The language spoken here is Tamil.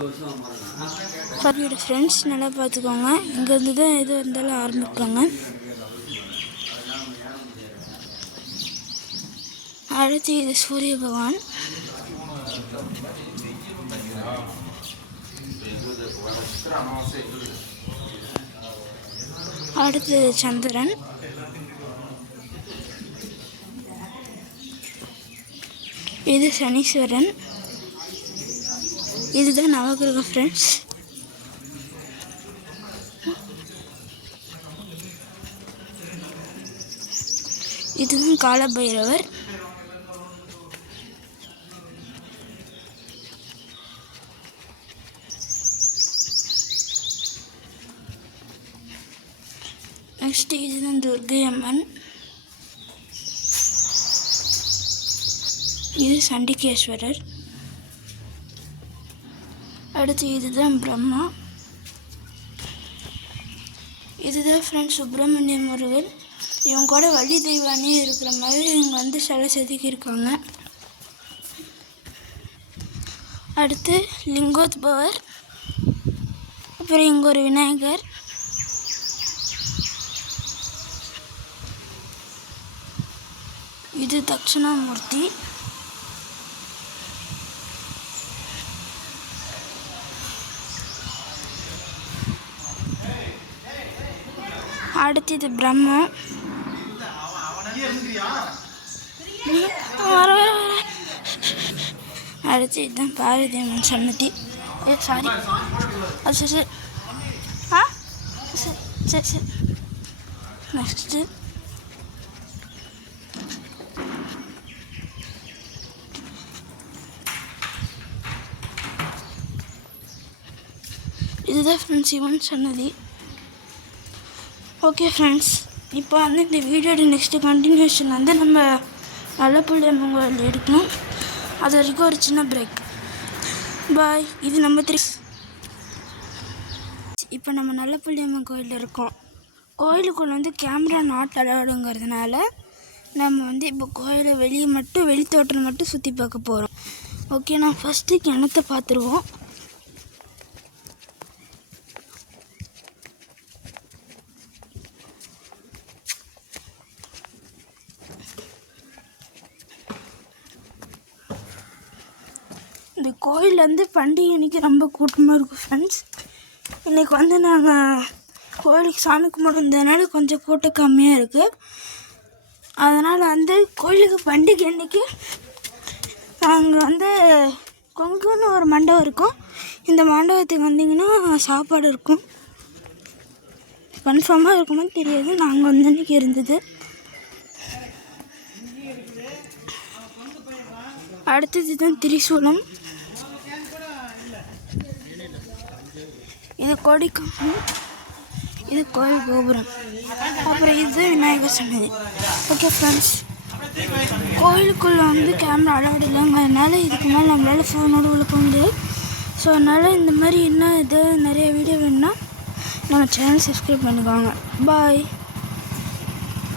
என்னோட ஃப்ரெண்ட்ஸ் நல்லா பார்த்துக்கோங்க. இங்கேருந்து தான் எது இருந்தாலும் ஆரம்பிப்பாங்க. அடுத்து இது சூரிய பகவான், அடுத்தது சந்திரன், இது சனீஸ்வரன், இதுதான் நவகிரக ஃப்ரெண்ட்ஸ். இதுதான் காலபைரவர். நெக்ஸ்ட் இதுதான் துர்கை அம்மன், இது சண்டிகேஸ்வரர். அடுத்து இதுதான் பிரம்மா. இதுதான் ஃப்ரெண்ட்ஸ் சுப்பிரமணிய முருகன். இவங்க கூட வள்ளி தெய்வானே இருக்கிற மாதிரி இவங்க வந்து சிலை செதுக்கியிருக்காங்க. அடுத்து லிங்கோத்பவர், அப்புறம் இங்கே ஒரு விநாயகர், இது தட்சிணாமூர்த்தி, அடுத்து இது பிரம்மா, அடுத்து இதுதான் பார்வதி அம்மன் சன்னதி. சாரி, சரி சரி சரி சரி. நெக்ஸ்ட்டு இதுதான் ஃப்ரெண்ட்ஸ் சிவன் சன்னதி. ஓகே ஃப்ரெண்ட்ஸ், இப்போ வந்து இந்த வீடியோட நெக்ஸ்ட்டு கண்டினியூஷன் வந்து நம்ம நல்லபுள்ளி அம்மன் கோயில் எடுக்கணும். அது வரைக்கும் ஒரு சின்ன பிரேக். பாய். இது நம்ம இப்போ நம்ம நல்லபுள்ளி அம்மன் கோயிலில் இருக்கோம். கோயிலுக்குள்ளே வந்து கேமரா நாட் அலவுடுங்கிறதுனால நம்ம வந்து இப்போ கோயிலை வெளி தோட்டம் மட்டும் சுற்றி பார்க்க போகிறோம். ஓகே, நான் ஃபஸ்ட்டு கிணத்தை பார்த்துருவோம். இந்த கோயில் வந்து பண்டிகை அன்றைக்கி ரொம்ப கூட்டமாக இருக்கும் ஃப்ரெண்ட்ஸ். இன்றைக்கி வந்து நாங்கள் கோயிலுக்கு சாமி கும்பிட்றதுனால கொஞ்சம் கூட்டம் கம்மியாக இருக்குது. அதனால் வந்து கோயிலுக்கு பண்டிகை அன்றைக்கி நாங்கள் வந்து கொங்குன்னு ஒரு மண்டபம் இருக்கும். இந்த மண்டபத்துக்கு வந்தீங்கன்னா சாப்பாடு இருக்கும். கன்ஃபார்மாக இருக்குமோ தெரியாது, நாங்கள் வந்து அன்றைக்கி இருந்தது. அடுத்தது தான் திரிசூலம், இது கொடிக்கம்பம், இது கோயில் கோபுரம், அப்புறம் இது விநாயகர் சன்னதி. ஓகே ஃப்ரெண்ட்ஸ், கோயிலுக்குள்ளே வந்து கேமரா அலவுட் இல்லைங்கிறதுனால இதுக்கு மேலே நம்மளால் ஃபோனோடு உள்ள போக முடியாது. ஸோ அதனால் இந்த மாதிரி இன்னும் இது நிறைய வீடியோ வேணுன்னா நம்ம சேனல் சப்ஸ்கிரைப் பண்ணிக்கோங்க. பாய்.